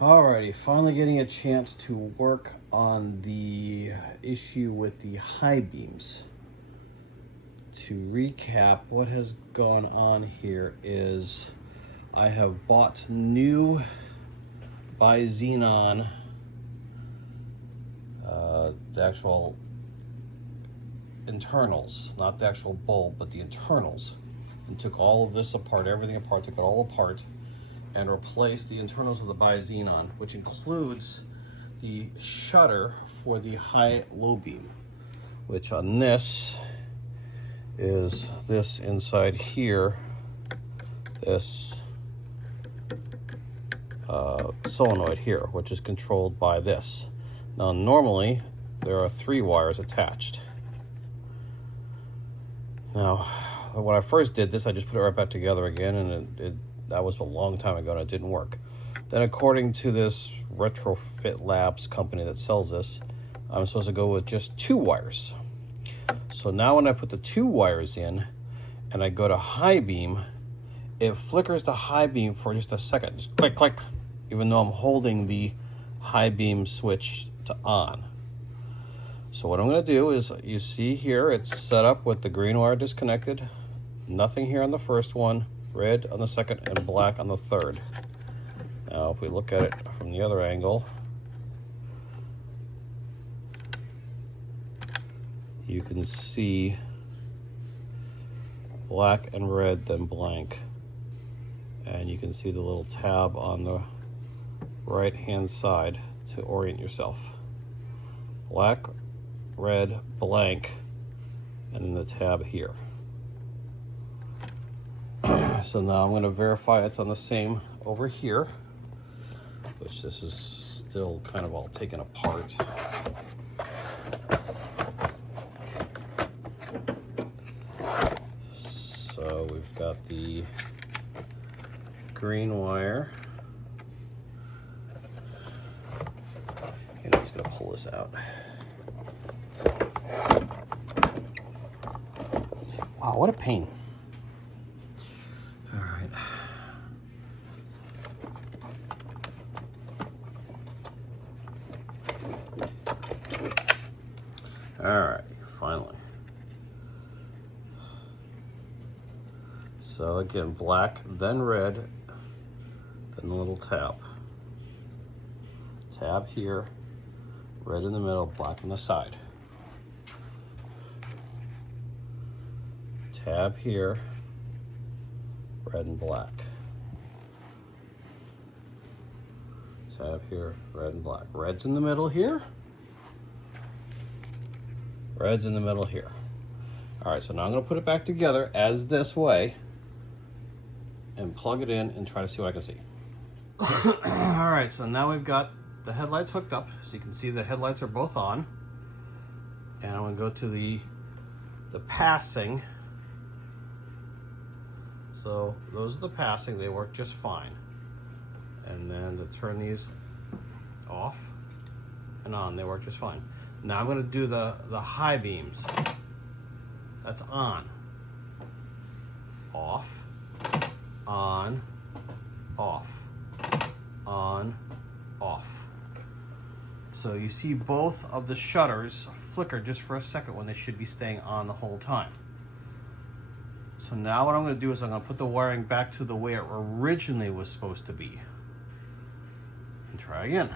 Alrighty, finally getting a chance to work on the issue with the high beams. To recap, what has gone on here is I have bought new by Xenon, the actual internals, not the actual bulb, but the internals, and took all of this apart, everything apart, took it all apart, and replace the internals of the bi-xenon, which includes the shutter for the high-low beam, which on this is this inside here, this solenoid here, which is controlled by this. Now normally there are 3 wires attached. Now when I first did this, I just put it right back together again, and that was a long time ago and it didn't work. Then according to this Retrofit Labs company that sells this, I'm supposed to go with just 2 wires. So now when I put the 2 wires in and I go to high beam, it flickers the high beam for just a second, just click, click, even though I'm holding the high beam switch to on. So what I'm gonna do is, you see here, it's set up with the green wire disconnected, nothing here on the first one, red on the second, and black on the third. Now if we look at it from the other angle, you can see black and red, then blank. And you can see the little tab on the right hand side to orient yourself. Black, red, blank, and then the tab here. So now I'm going to verify it's on the same over here, which this is still kind of all taken apart. So we've got the green wire, and I'm just going to pull this out. Wow, what a pain. All right. All right, finally. So again, black, then red, then the little tab. Tab here, red in the middle, black on the side. Tab here, red and black. Tab here, red and black. Red's in the middle here. Red's in the middle here. All right, so now I'm gonna put it back together as this way and plug it in and try to see what I can see. All right, so now we've got the headlights hooked up, so you can see the headlights are both on. And I'm gonna go to the passing. So those are the passing, they work just fine. And then to turn these off and on, they work just fine. Now I'm gonna do the high beams. That's on, off, on, off, on, off. So you see both of the shutters flicker just for a second when they should be staying on the whole time. So now what I'm going to do is I'm going to put the wiring back to the way it originally was supposed to be. And try again.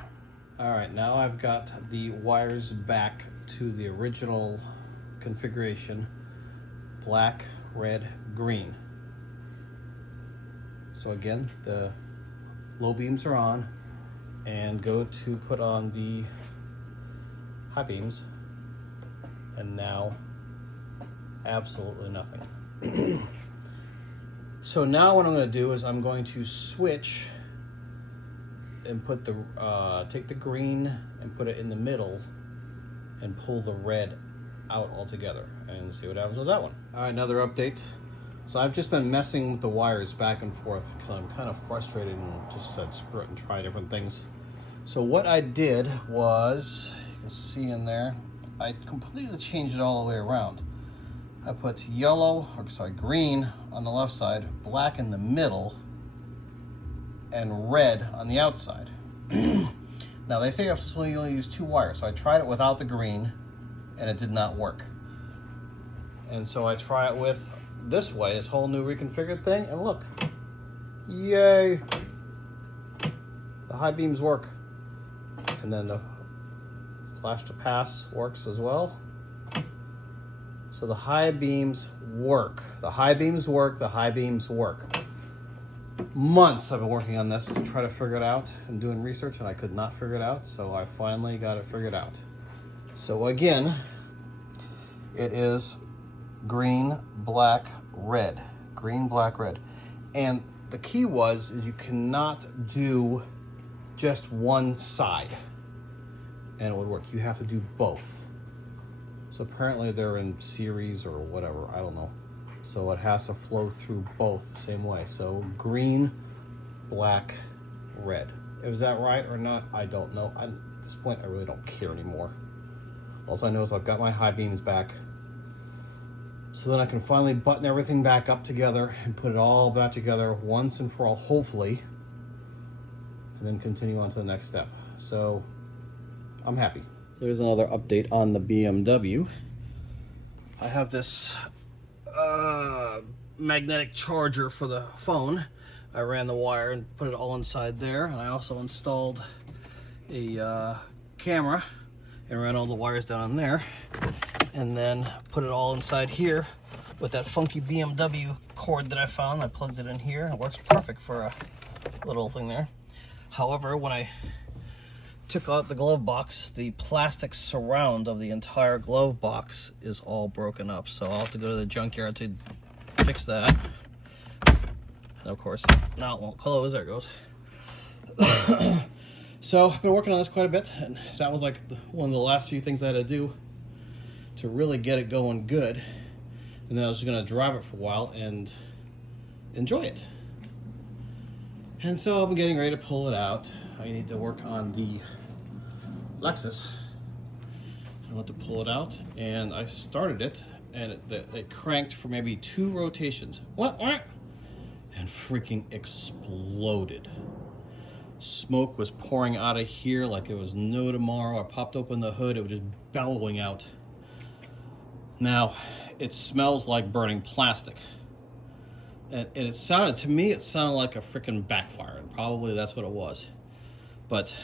All right, now I've got the wires back to the original configuration. Black, red, green. So again, the low beams are on, and go to put on the high beams, and now absolutely nothing. So now what I'm going to do is I'm going to switch and put the take the green and put it in the middle and pull the red out altogether and see what happens with that one. All right, another update. So I've just been messing with the wires back and forth because I'm kind of frustrated and just said screw it and try different things. So what I did was, you can see in there, I completely changed it all the way around. I put green on the left side, black in the middle, and red on the outside. Now they say I'm supposed to only use 2 wires, so I tried it without the green and it did not work. And so I try it with this way, this whole new reconfigured thing, and look, yay, the high beams work. And then the flash to pass works as well. So the high beams work. The high beams work, the high beams work. Months I've been working on this to try to figure it out and doing research, and I could not figure it out, so I finally got it figured out. So again, it is green, black, red. Green, black, red. And the key is you cannot do just one side and it would work. You have to do both. So apparently they're in series or whatever, I don't know. So it has to flow through both the same way. So green, black, red. Is that right or not? I don't know. At this point, I really don't care anymore. All I know is I've got my high beams back. So then I can finally button everything back up together and put it all back together once and for all, hopefully. And then continue on to the next step. So I'm happy. So here's another update on the BMW. I have this magnetic charger for the phone. I ran the wire and put it all inside there, and I also installed a camera and ran all the wires down in there, and then put it all inside here with that funky BMW cord that I found. I plugged it in here. It works perfect for a little thing there. However, when I took out the glove box, the plastic surround of the entire glove box is all broken up, so I'll have to go to the junkyard to fix that. And of course, now it won't close. There it goes. So I've been working on this quite a bit, and that was like one of the last few things I had to do to really get it going good. And then I was just going to drive it for a while and enjoy it. And so I'm getting ready to pull it out. I need to work on the Lexus. I want to pull it out, and I started it, and it cranked for maybe 2 rotations. What? And freaking exploded. Smoke was pouring out of here like it was no tomorrow. I popped open the hood, it was just bellowing out. Now, it smells like burning plastic. And it sounded, to me, it sounded like a freaking backfire, and probably that's what it was. But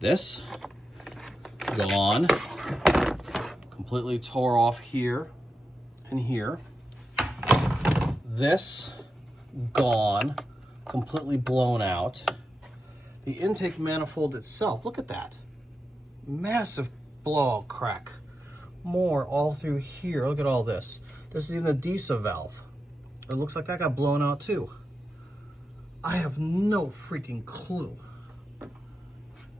this, gone. Completely tore off here and here. This, gone. Completely blown out. The intake manifold itself, look at that. Massive blowout crack. More all through here. Look at all this. This is even the DESA valve. It looks like that got blown out too. I have no freaking clue.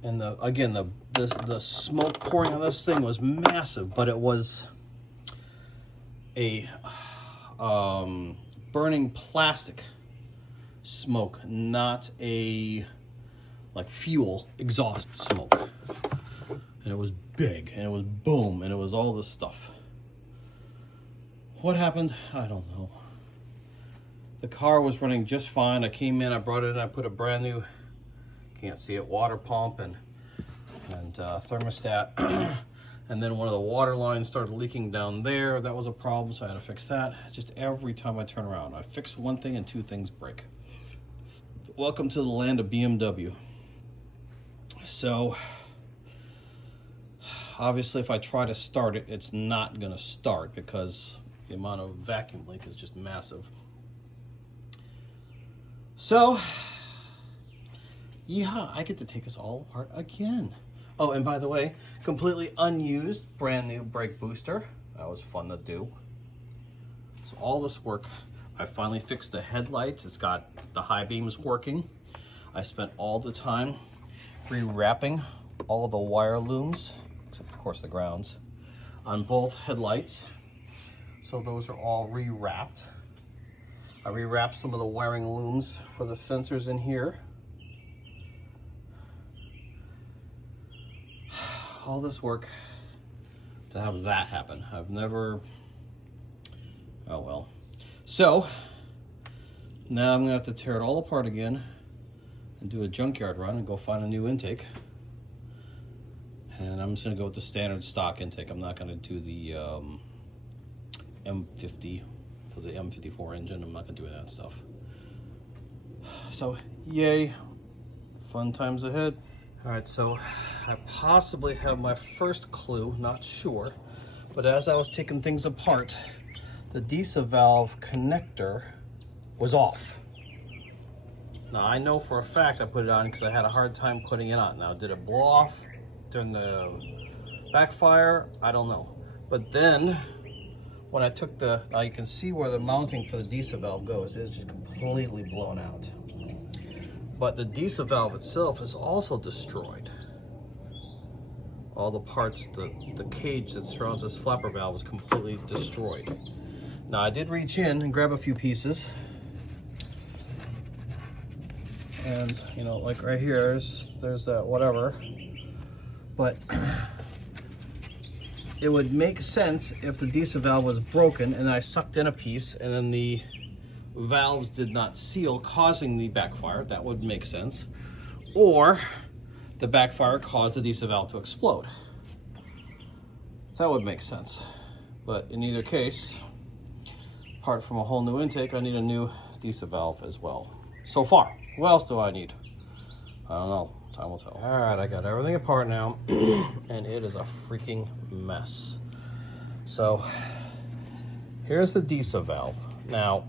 And again, the smoke pouring on this thing was massive, but it was a burning plastic smoke, not a like fuel exhaust smoke. And it was big, and it was boom, and it was all this stuff. What happened? I don't know. The car was running just fine. I came in, I brought it in, I put a brand new, can't see it, water pump and thermostat. And then one of the water lines started leaking down there. That was a problem, so I had to fix that. Just every time I turn around, I fix one thing and 2 things break. Welcome to the land of BMW. So, obviously if I try to start it, it's not gonna start because the amount of vacuum leak is just massive. So, yeah, I get to take this all apart again. Oh, and by the way, completely unused, brand new brake booster. That was fun to do. So all this work, I finally fixed the headlights. It's got the high beams working. I spent all the time rewrapping all the wire looms, except of course the grounds, on both headlights. So those are all rewrapped. I rewrapped some of the wiring looms for the sensors in here. All this work to have that happen. I've never, oh well. So, now I'm gonna have to tear it all apart again and do a junkyard run and go find a new intake. And I'm just gonna go with the standard stock intake. I'm not gonna do the M50 for the M54 engine. I'm not gonna do that stuff. So yay, fun times ahead. All right, so I possibly have my first clue, not sure, but as I was taking things apart, the DISA valve connector was off. Now I know for a fact I put it on because I had a hard time putting it on. Now did it blow off during the backfire? I don't know. But then when I took now you can see where the mounting for the DISA valve goes. It's just completely blown out. But the DISA valve itself is also destroyed. All the parts, the cage that surrounds this flapper valve is completely destroyed. Now I did reach in and grab a few pieces. And you know, like right here, there's that whatever. But it would make sense if the DISA valve was broken and I sucked in a piece and then the valves did not seal, causing the backfire. That would make sense. Or the backfire caused the DISA valve to explode. That would make sense. But in either case, apart from a whole new intake, I need a new DISA valve as well. So far, what else do I need? I don't know. Time will tell. All right, I got everything apart now, and it is a freaking mess. So here's the DISA valve. Now,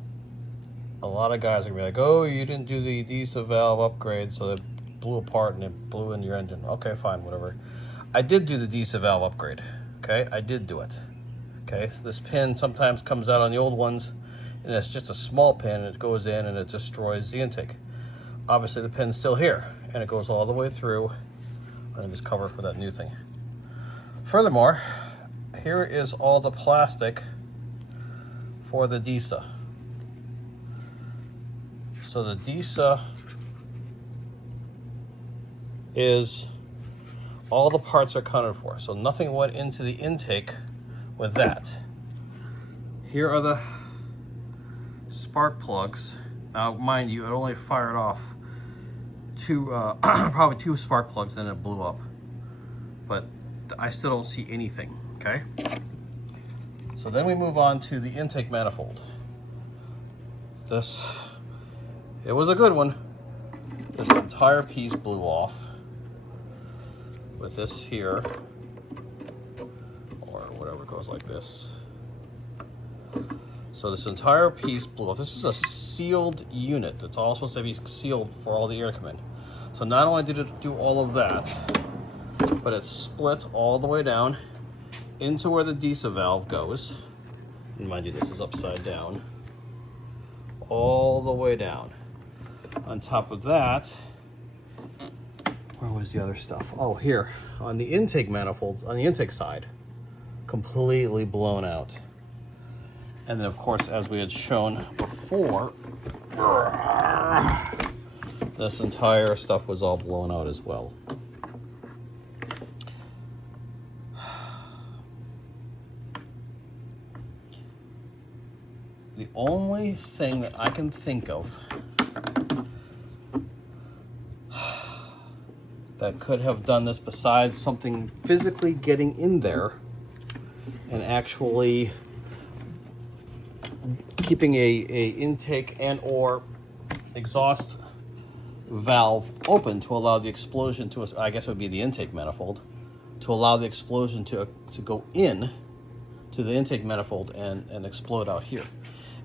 a lot of guys are gonna be like, "Oh, you didn't do the DISA valve upgrade, so it blew apart and it blew in your engine." Okay, fine, whatever. I did do the DISA valve upgrade. Okay, I did do it. Okay, this pin sometimes comes out on the old ones, and it's just a small pin, and it goes in and it destroys the intake. Obviously, the pin's still here, and it goes all the way through. I'm gonna just cover it with that new thing. Furthermore, here is all the plastic for the DISA. So the DISA is, all the parts are accounted for. So nothing went into the intake with that. Here are the spark plugs. Now, mind you, it only fired off probably two spark plugs, and it blew up. But I still don't see anything, okay? So then we move on to the intake manifold. It was a good one. This entire piece blew off with this here, or whatever goes like this. So this entire piece blew off. This is a sealed unit. It's all supposed to be sealed for all the air to come in. So not only did it do all of that, but it split all the way down into where the DISA valve goes. And mind you, this is upside down. All the way down. On top of that, where was the other stuff? Oh, here, on the intake manifolds, on the intake side, completely blown out. And then, of course, as we had shown before, this entire stuff was all blown out as well. The only thing that I can think of that could have done this, besides something physically getting in there and actually keeping a intake and or exhaust valve open to allow the explosion to, I guess it would be the intake manifold, to allow the explosion to go in to the intake manifold and explode out here.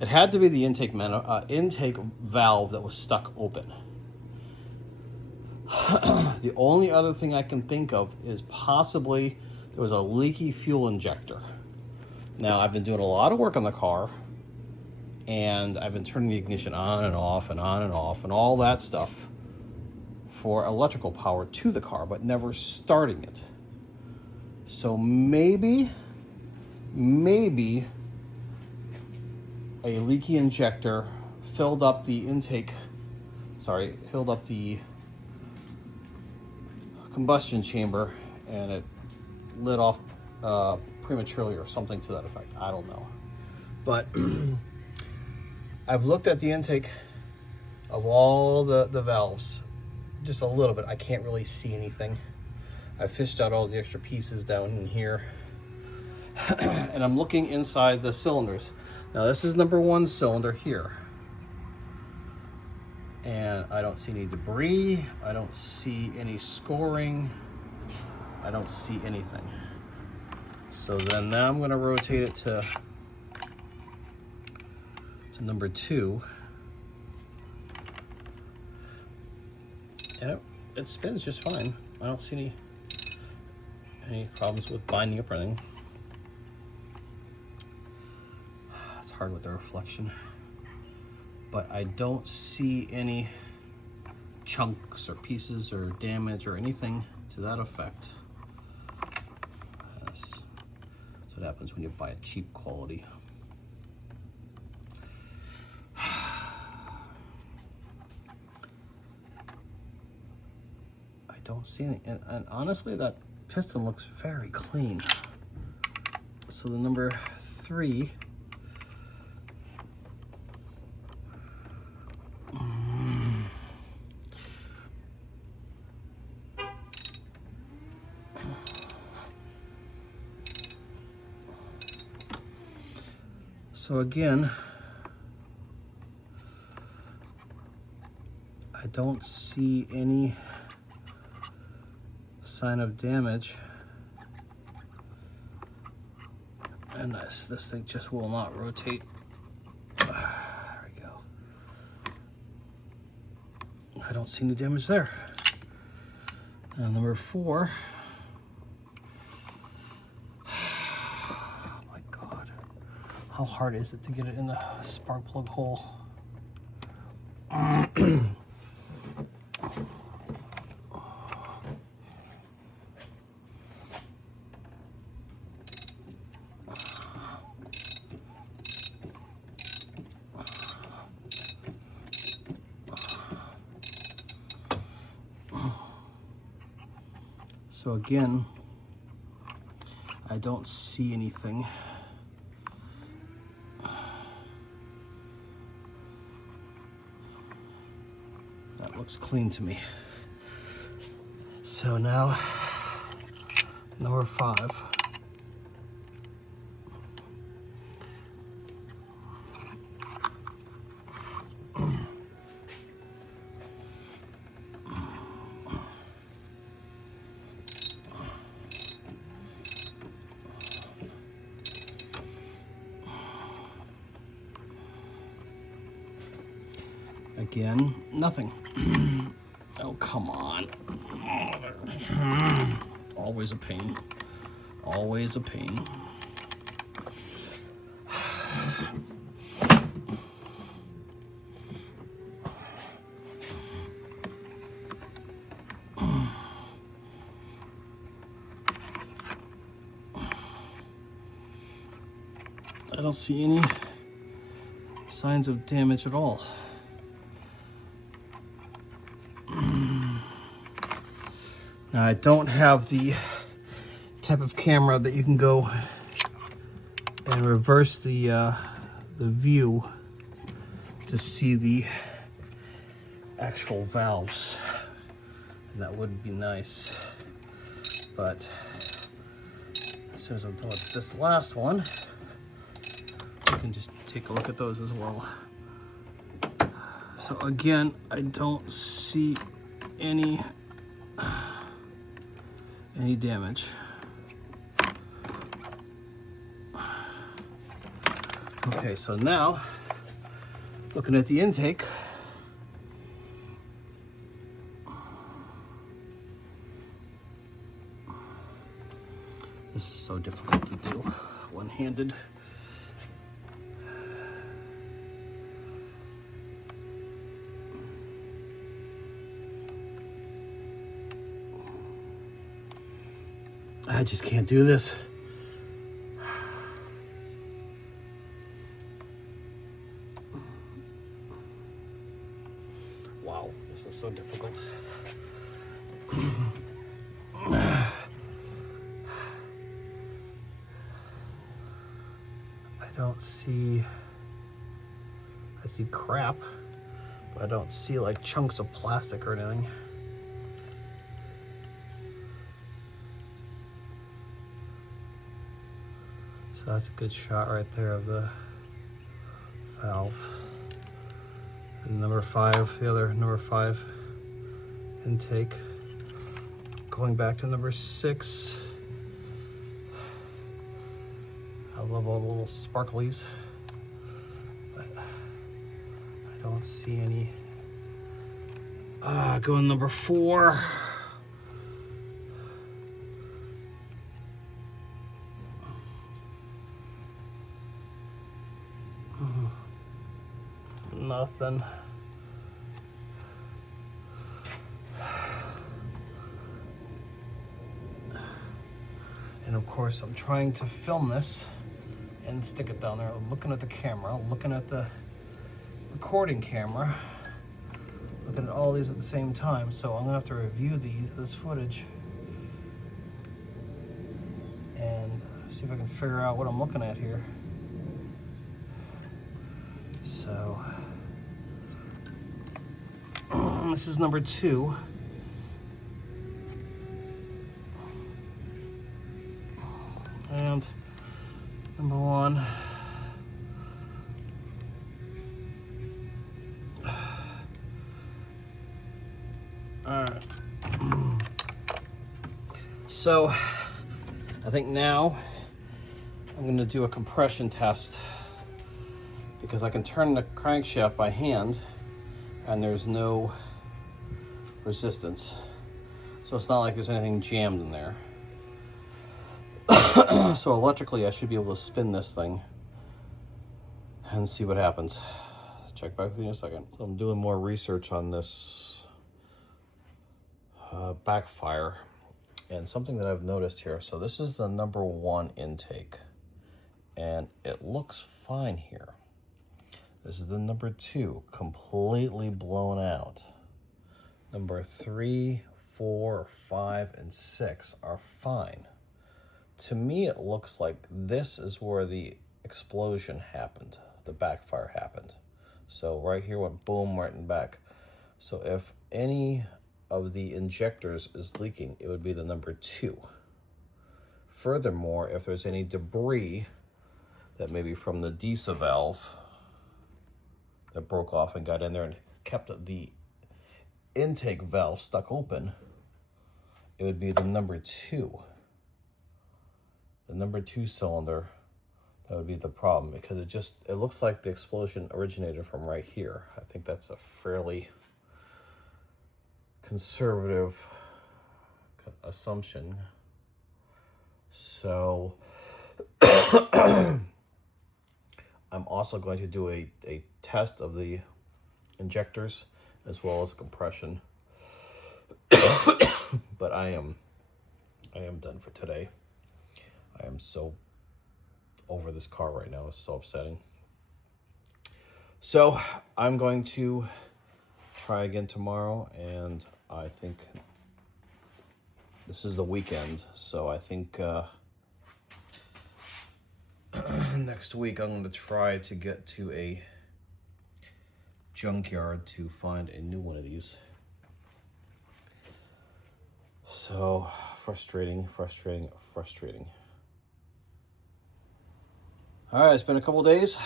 It had to be the intake valve that was stuck open. The only other thing I can think of is possibly there was a leaky fuel injector. Now, I've been doing a lot of work on the car, and I've been turning the ignition on and off and on and off and all that stuff for electrical power to the car, but never starting it. So maybe a leaky injector filled up the combustion chamber, and it lit off prematurely or something to that effect. I don't know. But I've looked at the intake of all the valves just a little bit. I can't really see anything. I fished out all the extra pieces down in here. And I'm looking inside the cylinders. Now this is number 1 cylinder here. And I don't see any debris. I don't see any scoring. I don't see anything. So then now I'm going to rotate it to number 2. And it spins just fine. I don't see any problems with binding up or anything. It's hard with the reflection. But I don't see any chunks or pieces or damage or anything to that effect. That's what happens when you buy a cheap quality. I don't see any, and honestly that piston looks very clean. So the number 3, so again, I don't see any sign of damage, and this thing just will not rotate. There we go. I don't see any damage there. Now number 4. Oh my God. How hard is it to get it in the spark plug hole? So again, I don't see anything. That looks clean to me. So now, number 5. Again, nothing. Oh, come on. Always a pain. Always a pain. I don't see any signs of damage at all. Now, I don't have the type of camera that you can go and reverse the view to see the actual valves, and that would be nice. But as soon as I'm done with this last one, I can just take a look at those as well. So again, I don't see any damage. Okay, so now looking at the intake, this is so difficult to do one-handed. I just can't do this. Wow, this is so difficult. I don't see, I see crap, but I don't see like chunks of plastic or anything. So that's a good shot right there of the valve. And number 5, the other number 5 intake. Going back to number 6. I love all the little sparklies, but I don't see any. Going number 4. Nothing. And of course, I'm trying to film this and stick it down there. I'm looking at the camera, looking at the recording camera, looking at all these at the same time. So I'm gonna have to review this footage and see if I can figure out what I'm looking at here. So this is number 2. And number 1. All right. So I think now I'm going to do a compression test, because I can turn the crankshaft by hand and there's no resistance. So it's not like there's anything jammed in there. So electrically, I should be able to spin this thing and see what happens. Let's check back with you in a second. So I'm doing more research on this backfire, and something that I've noticed here. So this is the number 1 intake, and it looks fine here. This is the number 2, completely blown out. Number 3, 4, 5, and 6 are fine. To me, it looks like this is where the explosion happened, the backfire happened. So right here went boom right in back. So if any of the injectors is leaking, it would be the number 2. Furthermore, if there's any debris that maybe from the DISA valve that broke off and got in there and kept the intake valve stuck open, it would be the number 2. The number 2 cylinder, that would be the problem, because it looks like the explosion originated from right here. I think that's a fairly conservative assumption. So I'm also going to do a test of the injectors as well as compression. But I am done for today. I am so over this car right now. It's so upsetting. So I'm going to try again tomorrow, and I think this is the weekend, so I think next week I'm going to try to get to a junkyard to find a new one of these. So frustrating. All right, it's been a couple days.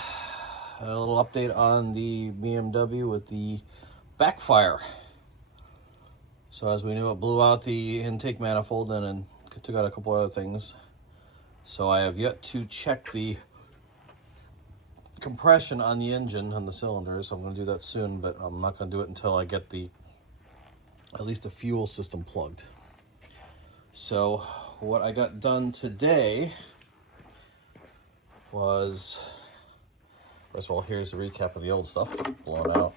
A little update on the BMW with the backfire. So as we knew, it blew out the intake manifold and it took out a couple other things. So I have yet to check the compression on the engine, on the cylinders. I'm going to do that soon, but I'm not going to do it until I get at least the fuel system plugged. So what I got done today was, first of all, here's the recap of the old stuff, blown out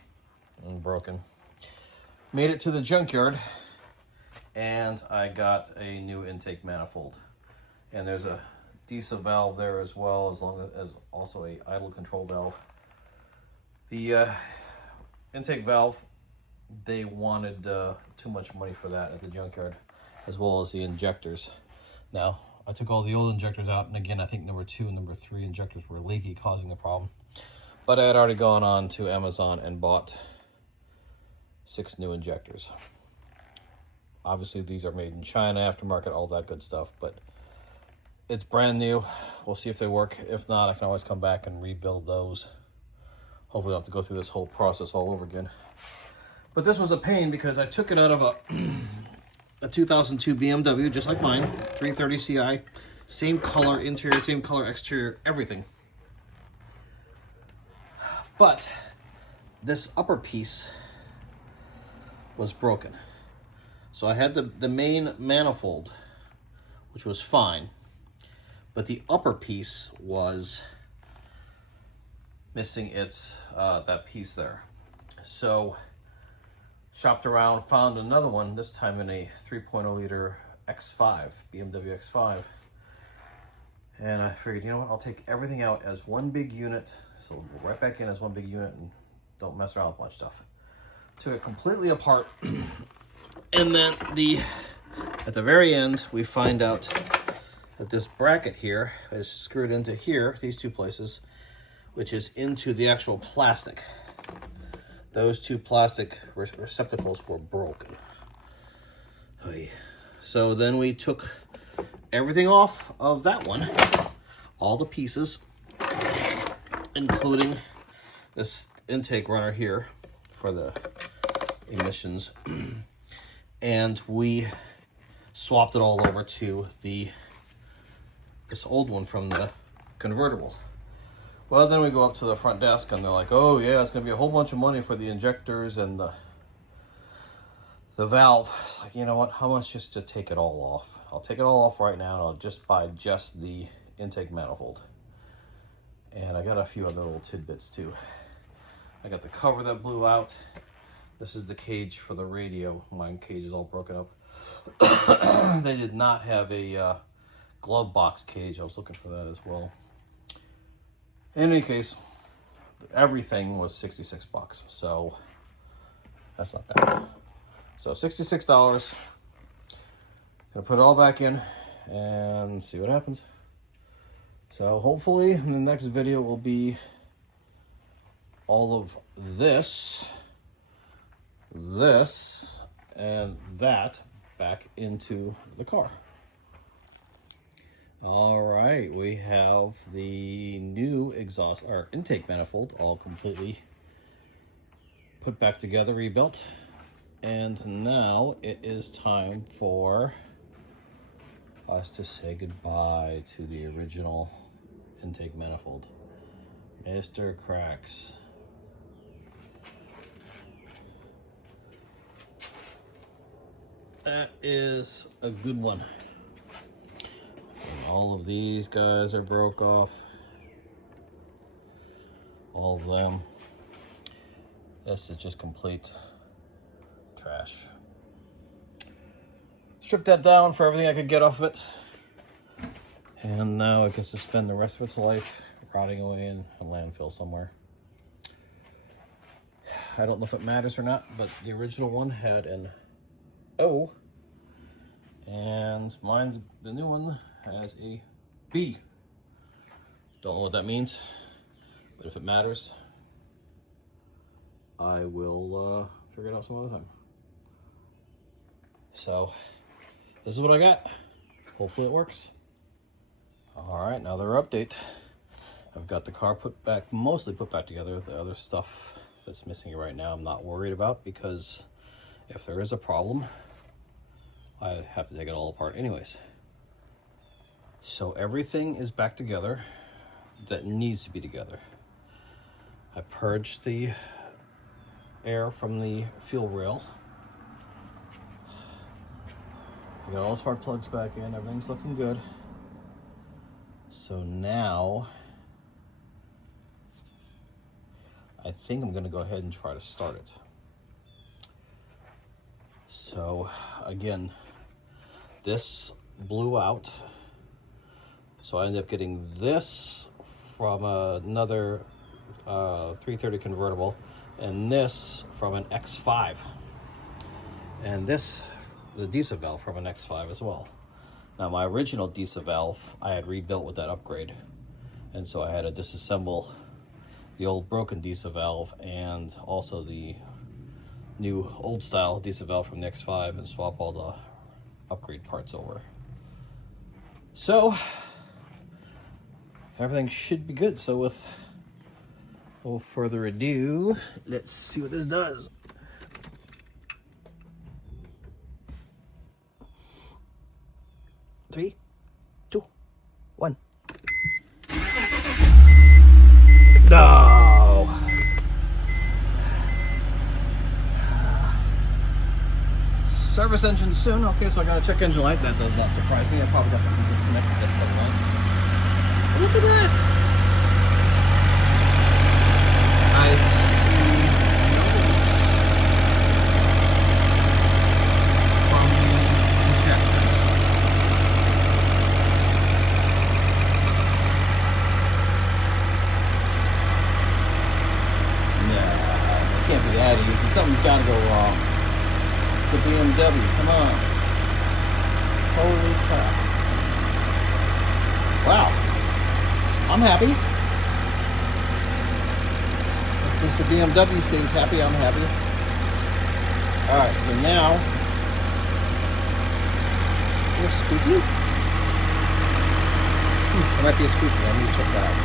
and broken. Made it to the junkyard, and I got a new intake manifold. And there's a DISA valve there as well, as also a idle control valve. The intake valve, they wanted too much money for that at the junkyard, as well as the injectors. Now, I took all the old injectors out, and again, I think number 2 and number 3 injectors were leaky, causing the problem. But I had already gone on to Amazon and bought 6 new injectors. Obviously, these are made in China, aftermarket, all that good stuff, but It's brand new. We'll see if they work. If not, I can always come back and rebuild those. Hopefully I don't have to go through this whole process all over again. But this was a pain because I took it out of a 2002 BMW, just like mine, 330 Ci. Same color interior, same color exterior, everything. But this upper piece was broken. So I had the main manifold, which was fine. But the upper piece was missing its that piece there. So shopped around, found another one, this time in a 3.0 liter X5, BMW X5. And I figured, you know what, I'll take everything out as one big unit. So we'll go right back in as one big unit and don't mess around with much stuff. Took it completely apart. And then at the very end, we find out that this bracket here is screwed into here, these two places, which is into the actual plastic. Those two plastic receptacles were broken. So then we took everything off of that one, all the pieces, including this intake runner here for the emissions, and we swapped it all over to this old one from the convertible. Well, then we go up to the front desk and they're like, oh yeah, it's gonna be a whole bunch of money for the injectors and the valve. It's like, you know what, how much just to take it all off? I'll take it all off right now and I'll just buy just the intake manifold. And I got a few other little tidbits too. I got the cover that blew out. This is the cage for the radio. My cage is all broken up. They did not have a glove box cage. I was looking for that as well. In any case, everything was 66 bucks, so that's not bad. So $66. Gonna put it all back in and see what happens. So hopefully in the next video will be all of this, and that back into the car. All right, we have the new exhaust or intake manifold all completely put back together, rebuilt. And now it is time for us to say goodbye to the original intake manifold. Mr. Cracks. That is a good one. And all of these guys are broke off. All of them. This is just complete trash. Stripped that down for everything I could get off of it. And now it gets to spend the rest of its life rotting away in a landfill somewhere. I don't know if it matters or not, but the original one had an O, and mine's, the new one, has a B. Don't know what that means, but if it matters, I will figure it out some other time. So this is what I got. Hopefully it works. All right, another update. I've got the car mostly put back together. The other stuff that's missing right now I'm not worried about, because if there is a problem, I have to take it all apart anyways. So everything is back together that needs to be together. I purged the air from the fuel rail. I got all the spark plugs back in, everything's looking good. So now, I think I'm gonna go ahead and try to start it. So again, this blew out. So I ended up getting this from another 330 convertible, and this from an X5. And this, the diesel valve from an X5 as well. Now my original diesel valve, I had rebuilt with that upgrade. And so I had to disassemble the old broken diesel valve and also the new old style diesel valve from the X5 and swap all the upgrade parts over. So everything should be good. So with no further ado, let's see what this does. Three, two, one. No. Service engine soon. Okay, so I got a check engine light. That does not surprise me. I probably got something disconnected. That's probably wrong. Look at that. I see notes from the injector. Nah, it can't be that easy. Something's got to go wrong. The BMW, come on. Holy crap. Wow. I'm happy. If Mr. BMW stays happy, I'm happy. Alright, so now, is there a squeaky? There might be a squeaky. Let me check that out.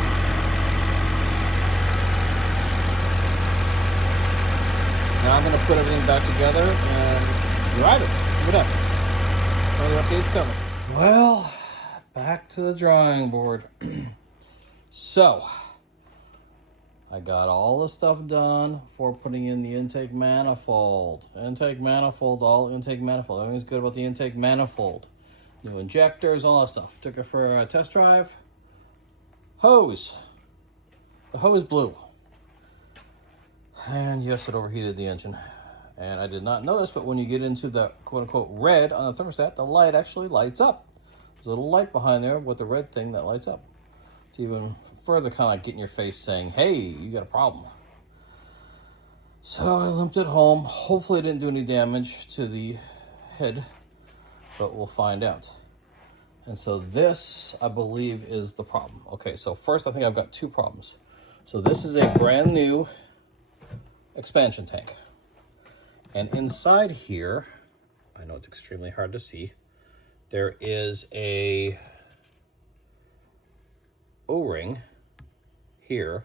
Now I'm going to put everything back together and drive it. See what happens. Further updates coming. Well, back to the drawing board. So, I got all the stuff done for putting in the intake manifold. Intake manifold, all intake manifold. Everything's good about the intake manifold. New injectors, all that stuff. Took it for a test drive. Hose. The hose blew. And yes, it overheated the engine. And I did not know this, but when you get into the quote-unquote red on the thermostat, the light actually lights up. There's a little light behind there with the red thing that lights up. It's even further kind of like getting your face saying, hey, you got a problem. So I limped it home. Hopefully it didn't do any damage to the head, but we'll find out. And so this, I believe, is the problem. Okay, so first I think I've got two problems. So this is a brand new expansion tank, and inside here, I know it's extremely hard to see, there is a O-ring here,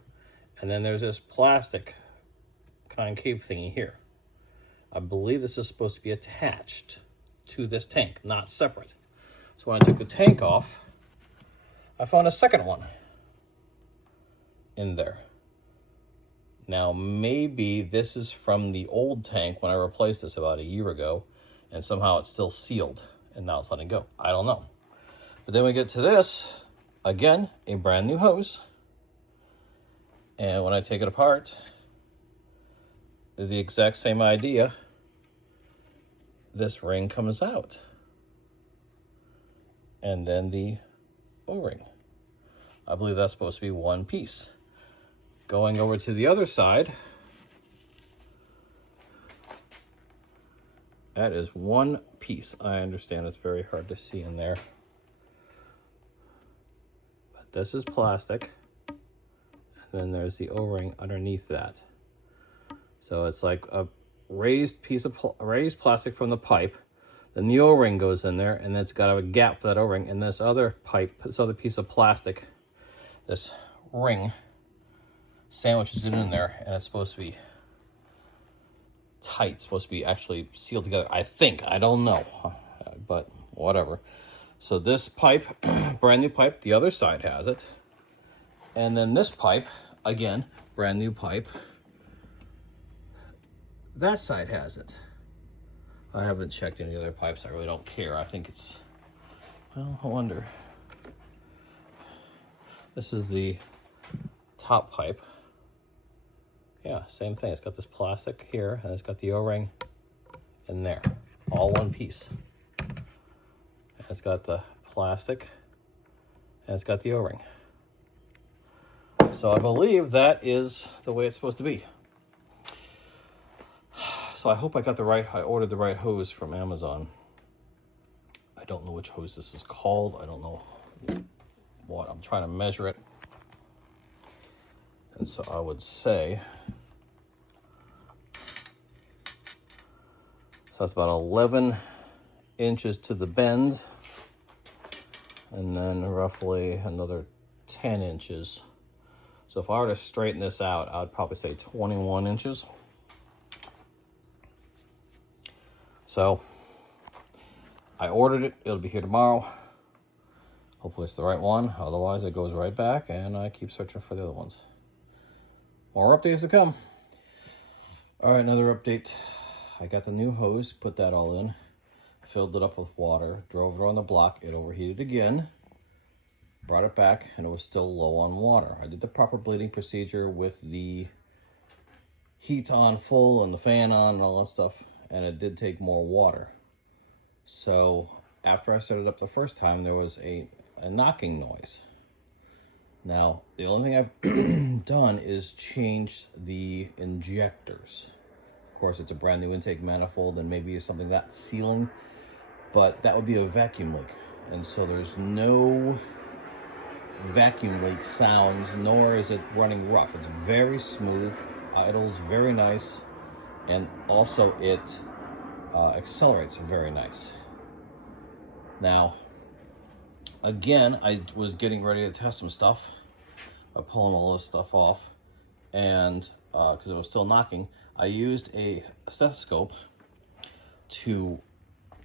and then there's this plastic concave thingy here. I believe this is supposed to be attached to this tank, not separate. So when I took the tank off, I found a second one in there. Now, maybe this is from the old tank when I replaced this about a year ago, and somehow it's still sealed, and now it's letting go. I don't know. But then we get to this, again, a brand new hose. And when I take it apart, the exact same idea. This ring comes out. And then the O-ring. I believe that's supposed to be one piece. Going over to the other side, that is one piece. I understand it's very hard to see in there. But this is plastic. And then there's the O-ring underneath that. So it's like a raised piece of raised plastic from the pipe. Then the O-ring goes in there, and it's got a gap for that O-ring. And this other pipe, this other piece of plastic, this ring, sandwiches it in there, and it's supposed to be tight. It's supposed to be actually sealed together, I think. I don't know, but whatever. So this pipe, brand new pipe, the other side has it. And then this pipe, again, brand new pipe, that side has it. I haven't checked any other pipes. I really don't care. I think it's, well, I wonder. This is the top pipe. Yeah, same thing. It's got this plastic here, and it's got the O-ring in there. All one piece. And it's got the plastic, and it's got the O-ring. So I believe that is the way it's supposed to be. So I hope I ordered the right hose from Amazon. I don't know which hose this is called. I don't know what. I'm trying to measure it. And so I would say, so that's about 11 inches to the bend, and then roughly another 10 inches. So if I were to straighten this out, I would probably say 21 inches. So I ordered it. It'll be here tomorrow. Hopefully it's the right one. Otherwise it goes right back and I keep searching for the other ones. More updates to come. All right, another update. I got the new hose, put that all in, filled it up with water, drove it on the block. It overheated again, brought it back, and it was still low on water. I did the proper bleeding procedure with the heat on full and the fan on and all that stuff, and it did take more water. So after I set it up the first time, there was a knocking noise. Now, the only thing I've done is change the injectors. Of course, it's a brand new intake manifold and maybe something that's sealing, but that would be a vacuum leak. And so there's no vacuum leak sounds, nor is it running rough. It's very smooth, idles very nice, and also it accelerates very nice. Now, again, I was getting ready to test some stuff by pulling all this stuff off, and because it was still knocking, I used a stethoscope to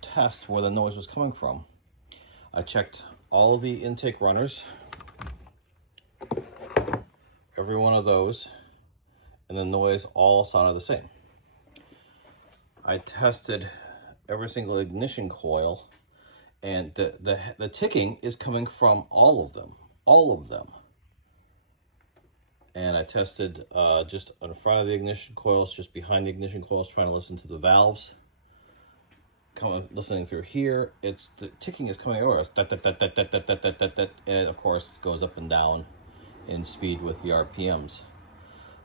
test where the noise was coming from. I checked all of the intake runners, every one of those, and the noise all sounded the same. I tested every single ignition coil, and the ticking is coming from all of them. And I tested just in front of the ignition coils, just behind the ignition coils, trying to listen to the valves. Listening through here, it's the ticking is coming over. It's dat, dat, dat, dat, dat, dat, dat, dat, dat, dat, and it, of course, goes up and down in speed with the RPMs.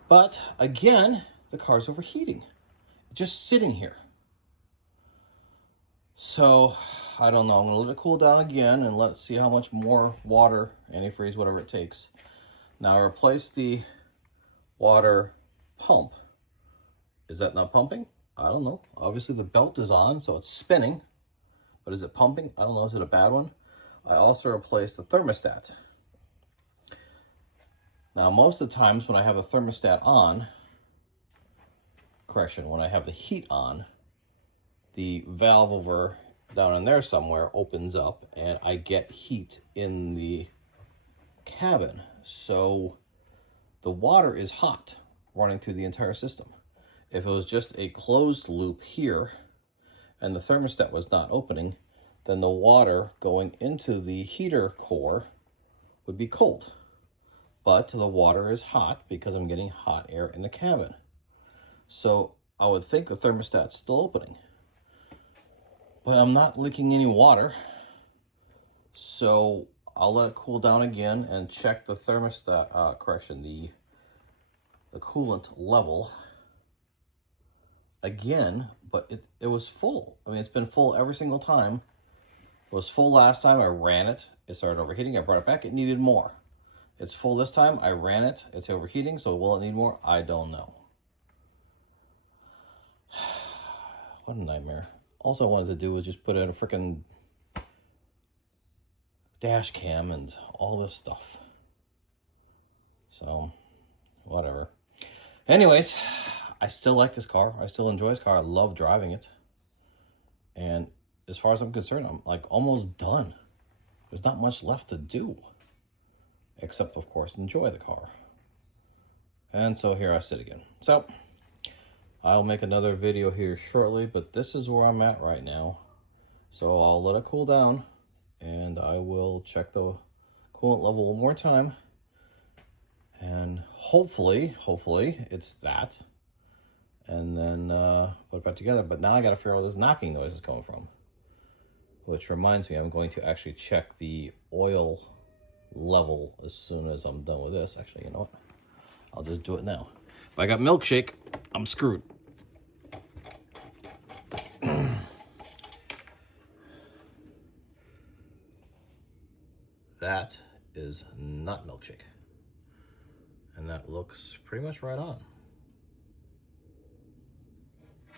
But again, the car's overheating, just sitting here. So I don't know. I'm gonna let it cool down again and let's see how much more water, antifreeze, whatever it takes. Now I replaced the water pump. Is that not pumping? I don't know. Obviously the belt is on, so it's spinning. But is it pumping? I don't know. Is it a bad one? I also replaced the thermostat. Now most of the times when I have the thermostat on, when I have the heat on, the valve over down in there somewhere opens up and I get heat in the cabin. So the water is hot running through the entire system. If it was just a closed loop here and the thermostat was not opening, then the water going into the heater core would be cold. But the water is hot because I'm getting hot air in the cabin. So I would think the thermostat's still opening. But I'm not leaking any water. So I'll let it cool down again and check the thermostat, the coolant level again, but it was full. I mean, it's been full every single time. It was full last time, I ran it. It started overheating, I brought it back, it needed more. It's full this time, I ran it, it's overheating, so will it need more? I don't know. What a nightmare. Also, I wanted to do was just put in a freaking dash cam and all this stuff. So, whatever. Anyways, I still like this car. I still enjoy this car. I love driving it. And as far as I'm concerned, I'm like almost done. There's not much left to do. Except, of course, enjoy the car. And so here I sit again. So, I'll make another video here shortly, but this is where I'm at right now. So I'll let it cool down, and I will check the coolant level one more time. And hopefully it's that. And then put it back together. But now I got to figure out where this knocking noise is coming from. Which reminds me, I'm going to actually check the oil level as soon as I'm done with this. Actually, you know what? I'll just do it now. If I got milkshake, I'm screwed. That is not milkshake. And that looks pretty much right on.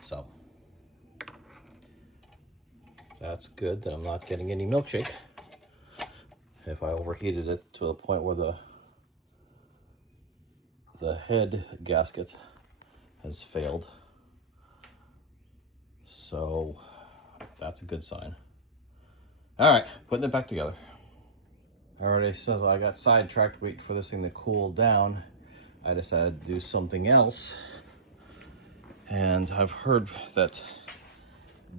So, that's good that I'm not getting any milkshake. if I overheated it to the point where the head gasket has failed. So that's a good sign. All right, putting it back together. Alrighty, so I got sidetracked waiting for this thing to cool down. I decided to do something else. And I've heard that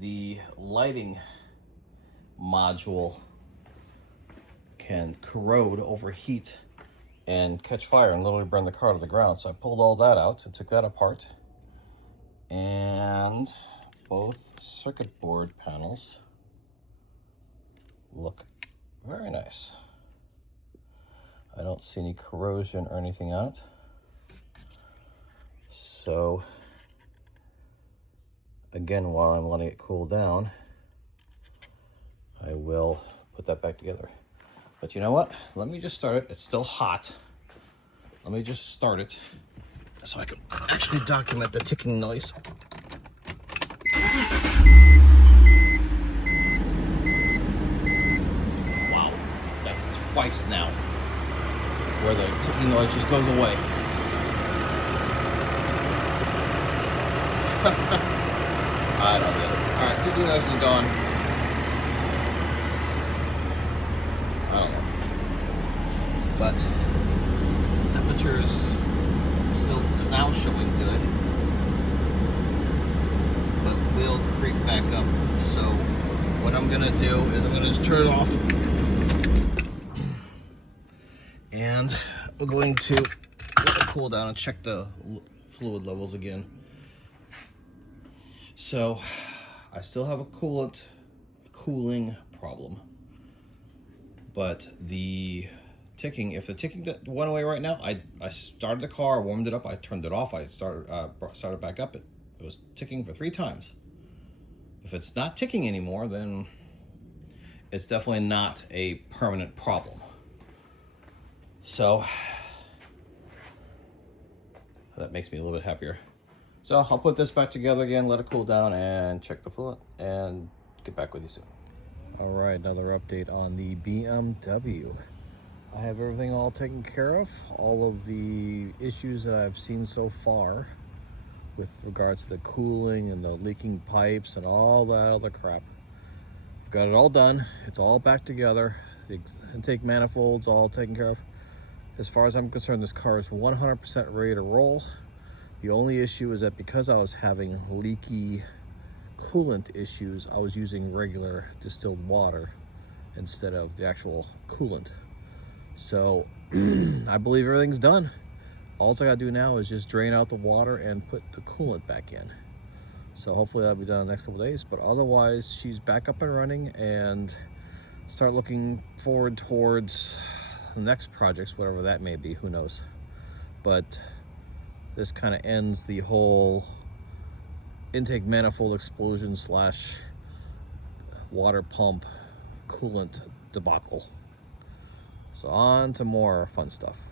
the lighting module can corrode, overheat, and catch fire and literally burn the car to the ground. So I pulled all that out and took that apart. And both circuit board panels look very nice. I don't see any corrosion or anything on it. So again, while I'm letting it cool down, I will put that back together. But you know what? Let me just start it. It's still hot. Let me just start it so I can actually document the ticking noise. Wow, that's twice now where the ticking noise just goes away. I don't get it. Alright, ticking noise is gone. I don't know. But temperature is now showing good. But will creep back up. So what I'm gonna do is I'm gonna just turn it off. And we're going to let it cool down and check the fluid levels again. So I still have a cooling problem, but the ticking, if the ticking that went away right now, I started the car, warmed it up, I turned it off, I started back up, it was ticking for 3 times. If it's not ticking anymore, then it's definitely not a permanent problem. So that makes me a little bit happier. So I'll put this back together again, let it cool down, and check the fluid, and get back with you soon. All right, another update on the BMW. I have everything all taken care of. All of the issues that I've seen so far with regards to the cooling and the leaking pipes and all that other crap. I've got it all done. It's all back together. The intake manifolds all taken care of. As far as I'm concerned, this car is 100% ready to roll. The only issue is that because I was having leaky coolant issues, I was using regular distilled water instead of the actual coolant. So I believe everything's done. All I gotta do now is just drain out the water and put the coolant back in. So hopefully that'll be done in the next couple of days, but otherwise she's back up and running, and start looking forward towards the next projects, whatever that may be, who knows. But this kind of ends the whole intake manifold explosion / water pump coolant debacle. So on to more fun stuff.